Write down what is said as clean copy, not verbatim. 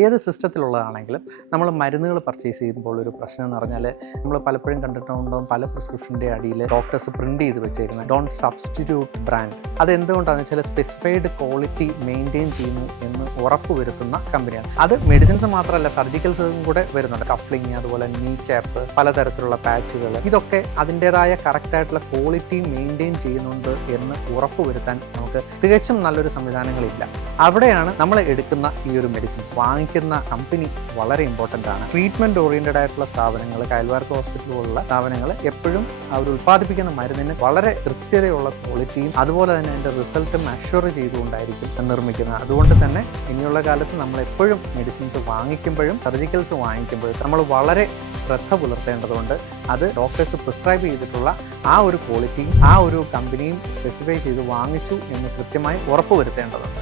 ഏത് സിസ്റ്റത്തിലുള്ളതാണെങ്കിലും നമ്മൾ മരുന്നുകൾ പർച്ചേസ് ചെയ്യുമ്പോൾ ഒരു പ്രശ്നം എന്ന് പറഞ്ഞാൽ നമ്മൾ പലപ്പോഴും കണ്ടിട്ടുണ്ടാകും പല പ്രിസ്ക്രിപ്ഷൻ്റെ അടിയിൽ ഡോക്ടേഴ്സ് പ്രിൻറ്റ് ചെയ്ത് വെച്ചേക്കുന്നത് ഡോണ്ട് സബ്സ്റ്റിറ്റ്യൂട്ട് ബ്രാൻഡ്. അതെന്തുകൊണ്ടാണ് ചില സ്പെസിഫൈഡ് ക്വാളിറ്റി മെയിൻറ്റെയിൻ ചെയ്യുന്നു എന്ന് ഉറപ്പ് വരുത്തുന്ന കമ്പനിയാണ്. അത് മെഡിസിൻസ് മാത്രമല്ല, സർജിക്കൽസും കൂടെ വരുന്നുണ്ട്. കഫ്ലിങ്, അതുപോലെ നീ ക്യാപ്പ്, പലതരത്തിലുള്ള പാച്ചുകൾ, ഇതൊക്കെ അതിൻ്റെതായ കറക്റ്റായിട്ടുള്ള ക്വാളിറ്റി മെയിൻറ്റെയിൻ ചെയ്യുന്നുണ്ട് എന്ന് ഉറപ്പ് വരുത്താൻ നമുക്ക് തികച്ചും നല്ലൊരു സംവിധാനങ്ങളില്ല. അവിടെയാണ് നമ്മൾ എടുക്കുന്ന ഈ ഒരു മെഡിസിൻസ് വാങ്ങിക്കുന്ന കമ്പനി വളരെ ഇമ്പോർട്ടൻ്റ് ആണ്. ട്രീറ്റ്മെൻറ്റ് ഓറിയൻറ്റഡ് ആയിട്ടുള്ള സ്ഥാപനങ്ങൾ, കയൽവാർക്ക് ഹോസ്പിറ്റൽ പോലുള്ള സ്ഥാപനങ്ങൾ എപ്പോഴും അവർ ഉൽപ്പാദിപ്പിക്കുന്ന മരുന്നിന് വളരെ കൃത്യതയുള്ള ക്വാളിറ്റിയും അതുപോലെ തന്നെ അതിൻ്റെ റിസൾട്ടും അഷ്വർ ചെയ്തുകൊണ്ടായിരിക്കും നിർമ്മിക്കുന്നത്. അതുകൊണ്ട് തന്നെ ഇനിയുള്ള കാലത്ത് നമ്മൾ എപ്പോഴും മെഡിസിൻസ് വാങ്ങിക്കുമ്പോഴും സർജിക്കൽസ് വാങ്ങിക്കുമ്പോഴും നമ്മൾ വളരെ ശ്രദ്ധ പുലർത്തേണ്ടതുണ്ട്. അത് ഡോക്ടേഴ്സ് പ്രിസ്ക്രൈബ് ചെയ്തിട്ടുള്ള ആ ഒരു ക്വാളിറ്റിയും ആ ഒരു കമ്പനിയും സ്പെസിഫൈ ചെയ്ത് വാങ്ങിച്ചു എന്ന് കൃത്യമായി ഉറപ്പ് വരുത്തേണ്ടതുണ്ട്.